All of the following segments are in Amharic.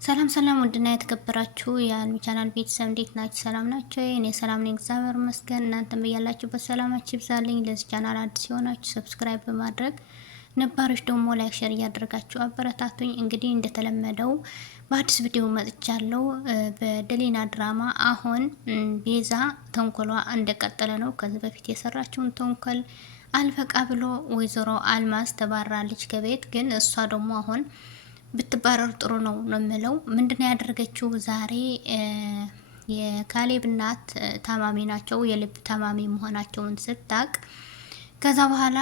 ሰላም ሰላም ውድና የተከበራችሁ የአልሚ ቻናል ቤተሰብ እንዴት ናችሁ? ሰላም ናችሁ? እኔ ሰላም ነኝ፣ እግዚአብሔር ይመስገን። እናንተም በያላችሁበት ሰላማችሁ ይብዛልኝ። ለዚህ ቻናል አዲስ የሆናችሁ ሰብስክራይብ በማድረግ ነባሮች ደግሞ ላይክ፣ ሼር እያደረጋችሁ አበረታቱኝ። እንግዲህ እንደተለመደው በአዲስ ቪዲዮ መጥቻለሁ። በደሊና ድራማ አሁን ቤዛ ተንኮሏ እንደቀጠለ ነው። ከዚህ በፊት የሰራችውን ተንኮል አልበቃ ብሎ ወይዘሮ አልማዝ ተባራለች ከቤት። ግን እሷ ደግሞ አሁን ብትባረር ጥሩ ነው የምለው። ምንድነው ያደረገችው? ዛሬ የካሌብ እናት ታማሚ ናቸው፣ የልብ ታማሚ መሆናቸውን ስታቅ ከዛ በኋላ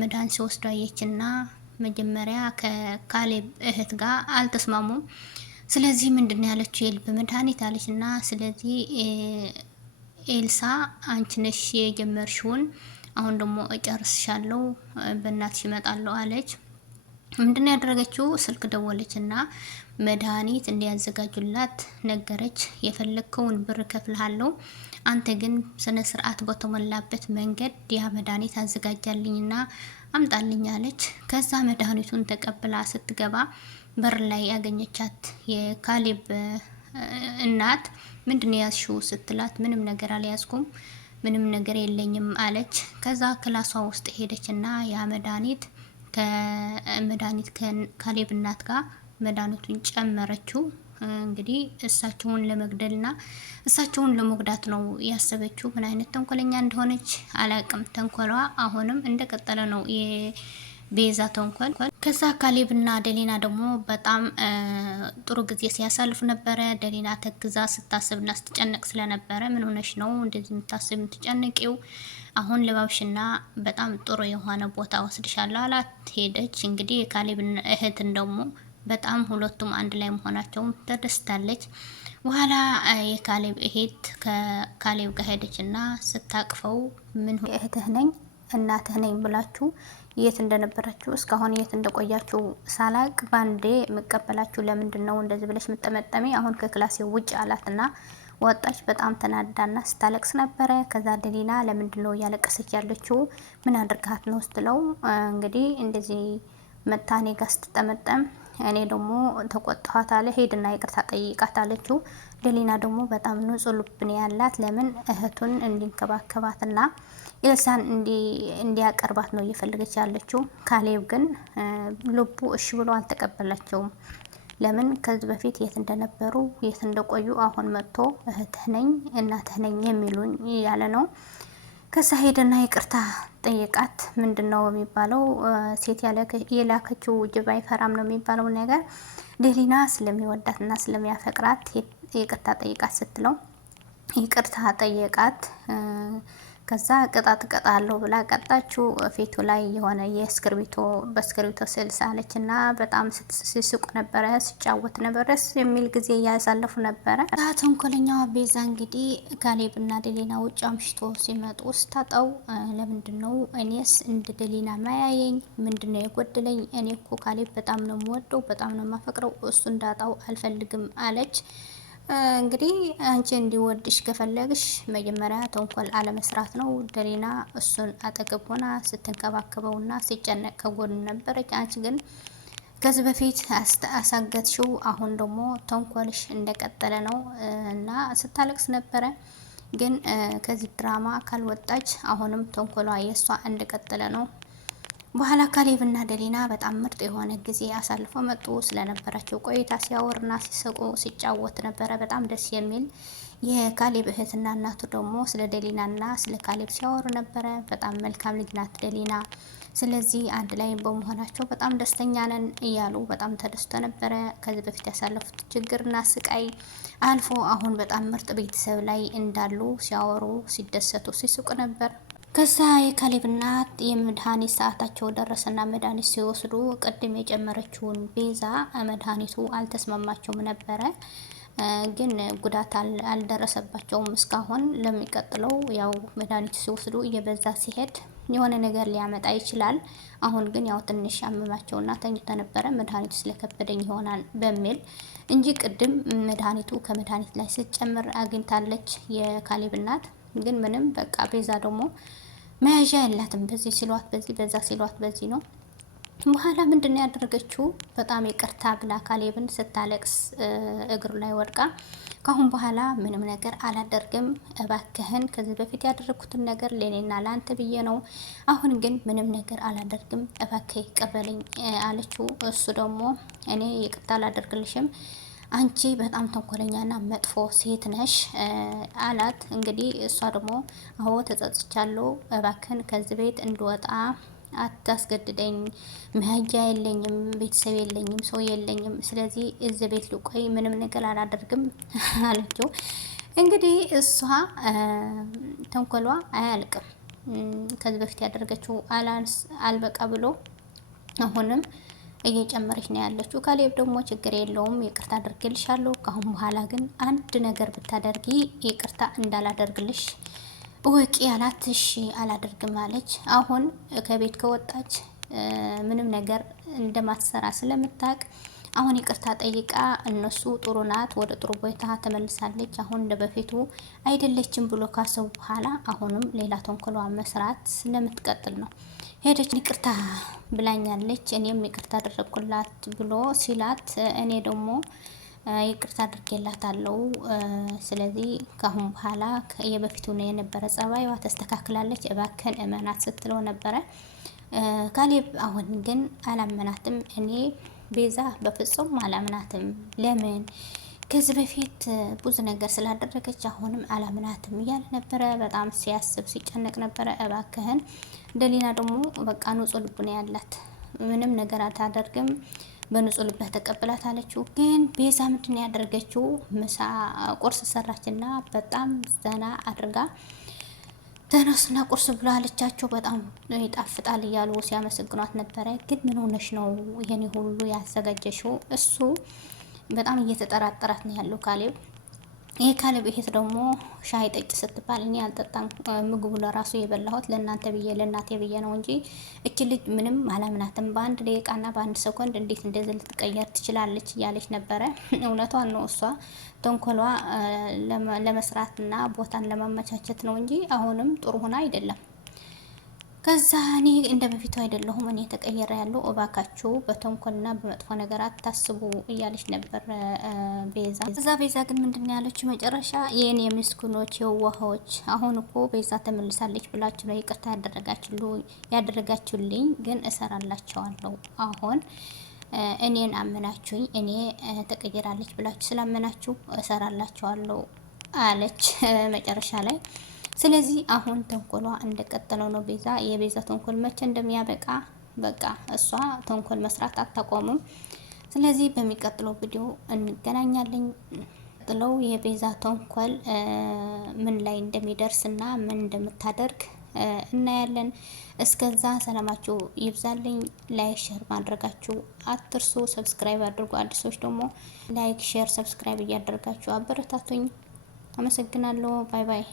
መድኃኒት ሲወስዱ አየችና መጀመሪያ ከካሌብ እህት ጋር አልተስማሙም። ስለዚህ ምንድነው ያለችው? የልብ መድኃኒት አለችና ስለዚህ ኤልሳ አንቺ ነሽ የጀመርሽውን፣ አሁን ደግሞ እጨርስሻለሁ፣ በእናትሽ እመጣለሁ አለች። ምንድነው ያደረገችው? ስልክ ደወለች እና መድኃኒት እንዲያዘጋጁላት ነገረች። የፈለግከውን ብር ከፍልሃለሁ፣ አንተ ግን ስነ ስርዓት በተሞላበት መንገድ ያ መድኃኒት አዘጋጃልኝና አምጣልኝ አለች። ከዛ መድኃኒቱን ተቀብላ ስትገባ በር ላይ ያገኘቻት የካሌብ እናት ምንድነው ያዝሽው ስትላት ምንም ነገር አልያዝኩም፣ ምንም ነገር የለኝም አለች። ከዛ ክላሷ ውስጥ ሄደችና ያ መድኃኒት ከካሌብ እናት ጋር መድኃኒቱን ጨመረችው። እንግዲህ እሳቸውን ለመግደልና እሳቸውን ለመጉዳት ነው ያሰበችው። ምን አይነት ተንኮለኛ እንደሆነች አላቅም። ተንኮሏ አሁንም እንደቀጠለ ነው፣ የቤዛ ተንኮል። ከዛ ካሌብና ደሊና ደግሞ በጣም ጥሩ ጊዜ ሲያሳልፉ ነበረ። ደሊና ተግዛ ስታስብና ስትጨነቅ ስለነበረ ምን ሆነሽ ነው እንደዚህ የምታስብ የምትጨነቂው? አሁን ልባብሽና በጣም ጥሩ የሆነ ቦታ ወስድሻለሁ አላት። ሄደች። እንግዲህ የካሌብ እህትን ደግሞ በጣም ሁለቱም አንድ ላይ መሆናቸውን ተደስታለች። በኋላ የካሌብ እህት ከካሌብ ጋር ሄደች እና ስታቅፈው ምን እህትህ ነኝ እናትህ ነኝ ብላችሁ የት እንደነበራችሁ እስካሁን የት እንደቆያችሁ ሳላቅ ባንዴ የምቀበላችሁ ለምንድን ነው እንደዚህ ብለሽ ምጠመጠሜ? አሁን ከክላሴ ውጭ አላትና ወጣች። በጣም ተናዳና ስታለቅስ ነበረ። ከዛ ደሊና ለምንድን ነው እያለቀሰች ያለችው? ምን አድርጋት ነው ስትለው እንግዲህ እንደዚህ መታኔ ጋር ስትጠመጠም እኔ ደግሞ ተቆጣኋት አለ። ሄድና ይቅርታ ጠይቃት አለችው። ደሊና ደግሞ በጣም ንጹህ ልብ ነው ያላት። ለምን እህቱን እንዲንከባከባትና ኤልሳን እንዲያቀርባት ነው እየፈለገች ያለችው። ካሌብ ግን ልቡ እሺ ብሎ አልተቀበላቸውም። ለምን ከዚህ በፊት የት እንደነበሩ የት እንደቆዩ አሁን መጥቶ እህትህ ነኝ እናትህ ነኝ የሚሉኝ ያለ ነው። ከዛ ሄደና ይቅርታ ጠይቃት። ምንድነው የሚባለው? ሴት የላከችው ጅብ አይፈራም ነው የሚባለው ነገር። ደሊና ስለሚወዳትና ስለሚያፈቅራት ይቅርታ ጠይቃት ስትለው ይቅርታ ጠየቃት። ከዛ ቅጣት እቀጣለሁ ብላ ቀጣችው። ፊቱ ላይ የሆነ በእስክርቢቶ ስዕል ሳለችና በጣም ሲስቁ ነበረ፣ ሲጫወት ነበረ፣ ደስ የሚል ጊዜ እያሳለፉ ነበረ። ተንኮለኛዋ ቤዛ እንግዲህ ካሌብና ደሊና ውጭ አምሽቶ ሲመጡ ስታጣው ለምንድን ነው እኔስ እንደ ደሊና ማያየኝ? ምንድን ነው የጎደለኝ? እኔ እኮ ካሌብ በጣም ነው የምወደው፣ በጣም ነው የማፈቅረው፣ እሱ እንዳጣው አልፈልግም አለች። እንግዲህ አንቺ እንዲወድሽ ከፈለግሽ መጀመሪያ ተንኮል አለመስራት ነው። ደሊና እሱን አጠገብ ሆና ስትንከባከበውና ሲጨነቅ ከጎን ነበረች። አንቺ ግን ከዚህ በፊት አሳገትሽው፣ አሁን ደግሞ ተንኮልሽ እንደቀጠለ ነው እና ስታለቅስ ነበረ። ግን ከዚህ ድራማ ካልወጣች አሁንም ተንኮሏ የእሷ እንደቀጠለ ነው። በኋላ ካሌብና ደሊና በጣም ምርጥ የሆነ ጊዜ አሳልፎ መጡ። ስለነበራቸው ቆይታ ሲያወርና ሲስቁ ሲጫወት ነበረ። በጣም ደስ የሚል። የካሌብ እህትና እናቱ ደግሞ ስለ ደሊናና ስለ ካሌብ ሲያወሩ ነበረ። በጣም መልካም ልጅ ናት ደሊና፣ ስለዚህ አንድ ላይ በመሆናቸው በጣም ደስተኛ ነን እያሉ በጣም ተደስቶ ነበረ። ከዚህ በፊት ያሳለፉት ችግርና ስቃይ አልፎ አሁን በጣም ምርጥ ቤተሰብ ላይ እንዳሉ ሲያወሩ ሲደሰቱ ሲስቁ ነበር። ከዛ የካሌብ እናት የመድኃኒት ሰዓታቸው ደረሰና መድኃኒት ሲወስዱ ቅድም የጨመረችውን ቤዛ መድኃኒቱ አልተስማማቸውም ነበረ። ግን ጉዳት አልደረሰባቸውም እስካሁን። ለሚቀጥለው ያው መድኃኒቱ ሲወስዱ እየበዛ ሲሄድ የሆነ ነገር ሊያመጣ ይችላል። አሁን ግን ያው ትንሽ አመማቸውና ተኝቶ ነበረ። መድኃኒቱ ስለከበደኝ ይሆናል በሚል እንጂ ቅድም መድኃኒቱ ከመድኃኒት ላይ ስትጨምር አግኝታለች የካሌብ እናት። ግን ምንም በቃ ቤዛ ደግሞ መያዣ ያላትም በዚህ ሲሏት በዚህ በዛ ሲሏት በዚህ ነው። በኋላ ምንድን ነው ያደረገችው? በጣም ይቅርታ ብላ ካሌብን ስታለቅስ እግሩ ላይ ወድቃ ካሁን በኋላ ምንም ነገር አላደርግም፣ እባክህን ከዚህ በፊት ያደረግኩትን ነገር ለኔና ለአንተ ብዬ ነው። አሁን ግን ምንም ነገር አላደርግም፣ እባክህ ይቀበልኝ አለችው። እሱ ደግሞ እኔ ይቅርታ አላደርግልሽም፣ አንቺ በጣም ተንኮለኛና መጥፎ ሴት ነሽ አላት። እንግዲህ እሷ ደግሞ አዎ ተጸጽቻለሁ፣ እባክህን ከዚህ ቤት እንድወጣ አታስገድደኝ፣ መሄጃ የለኝም፣ ቤተሰብ የለኝም፣ ሰው የለኝም። ስለዚህ እዚህ ቤት ልቆይ፣ ምንም ነገር አላደርግም አለችው። እንግዲህ እሷ ተንኮሏ አያልቅም። ከዚህ በፊት ያደረገችው አልበቃ ብሎ አሁንም እየጨመረች ነው ያለችው። ካሌብ ደግሞ ችግር የለውም ይቅርታ አድርግልሻለሁ፣ ከአሁን በኋላ ግን አንድ ነገር ብታደርጊ ይቅርታ እንዳላደርግልሽ እወቂ አላት። እሺ አላደርግም አለች። አሁን ከቤት ከወጣች ምንም ነገር እንደማትሰራ ስለምታውቅ አሁን ይቅርታ ጠይቃ እነሱ ጥሩ ናት፣ ወደ ጥሩ ቦታ ተመልሳለች፣ አሁን እንደ በፊቱ አይደለችም ብሎ ካሰቡ በኋላ አሁንም ሌላ ተንኮሏ መስራት ስለምትቀጥል ነው። ሄደች ይቅርታ ብላኛለች፣ እኔም ይቅርታ አደረግኩላት ብሎ ሲላት እኔ ደግሞ ይቅርታ አድርጌላታለሁ። ስለዚህ ካሁን በኋላ የበፊቱ ነው የነበረ ጸባይዋ ተስተካክላለች፣ እባክህን እመናት ስትለው ነበረ ካሌብ። አሁን ግን አላመናትም። እኔ ቤዛ በፍጹም አላምናትም። ለምን? ከዚህ በፊት ብዙ ነገር ስላደረገች አሁንም አላምናትም እያለ ነበረ። በጣም ሲያስብ ሲጨነቅ ነበረ። እባክህን ደሊና ደግሞ በቃ ንጹህ ልብ ነው ያላት፣ ምንም ነገር አታደርግም፣ በንጹህ ልብ ተቀብላት አለችው። ግን ቤዛ ምንድን ያደረገችው? ምሳ ቁርስ ሰራችና በጣም ዘና አድርጋ ተነሱና ቁርስ ብሎ አለቻቸው። በጣም ይጣፍጣል እያሉ ሲያመሰግኗት ነበረ። ግን ምን ሆነሽ ነው ይሄን ሁሉ ያዘጋጀሽው? እሱ በጣም እየተጠራጠራት ነው ያለው ካሌብ። ይሄ ካሌብ ይሄት ደግሞ ሻይ ጠጭ ስትባል እኔ አልጠጣም፣ ምግቡ ለራሱ የበላሁት ለእናንተ ብዬ ለእናቴ ብዬ ነው እንጂ እች ልጅ ምንም አላምናትም፣ በአንድ ደቂቃና በአንድ ሰኮንድ እንዴት እንደዚህ ልትቀየር ትችላለች እያለች ነበረ። እውነቷን ነው። እሷ ተንኮሏ ለመስራትና ቦታን ለማመቻቸት ነው እንጂ አሁንም ጥሩ ሆና አይደለም። ከዛ እኔ እንደ በፊቱ አይደለሁም፣ እኔ ተቀየረ ያለው እባካችሁ በተንኮልና በመጥፎ ነገር አታስቡ እያለች ነበር ቤዛ። እዛ ቤዛ ግን ምንድን ነው ያለችው መጨረሻ? የኔ ምስኪኖች የዋሆች፣ አሁን እኮ ቤዛ ተመልሳለች ብላችሁ ነው ይቅርታ ያደረጋችሁልኝ፣ ግን እሰራላችኋለሁ። አሁን እኔን አመናችሁኝ፣ እኔ ተቀይራለች ብላችሁ ስላመናችሁ እሰራላችኋለሁ አለች መጨረሻ ላይ። ስለዚህ አሁን ተንኮሏ እንደቀጠለው ነው። ቤዛ የቤዛ ተንኮል መቼ እንደሚያበቃ በቃ እሷ ተንኮል መስራት አታቆምም። ስለዚህ በሚቀጥለው ቪዲዮ እንገናኛለን። ጥለው የቤዛ ተንኮል ምን ላይ እንደሚደርስ እና ምን እንደምታደርግ እናያለን። እስከዛ ሰላማችሁ ይብዛልኝ። ላይክ ሼር ማድረጋችሁ አትርሱ። ሰብስክራይብ አድርጉ። አዲሶች ደግሞ ላይክ ሼር ሰብስክራይብ እያደረጋችሁ አበረታቱኝ። አመሰግናለሁ። ባይ ባይ።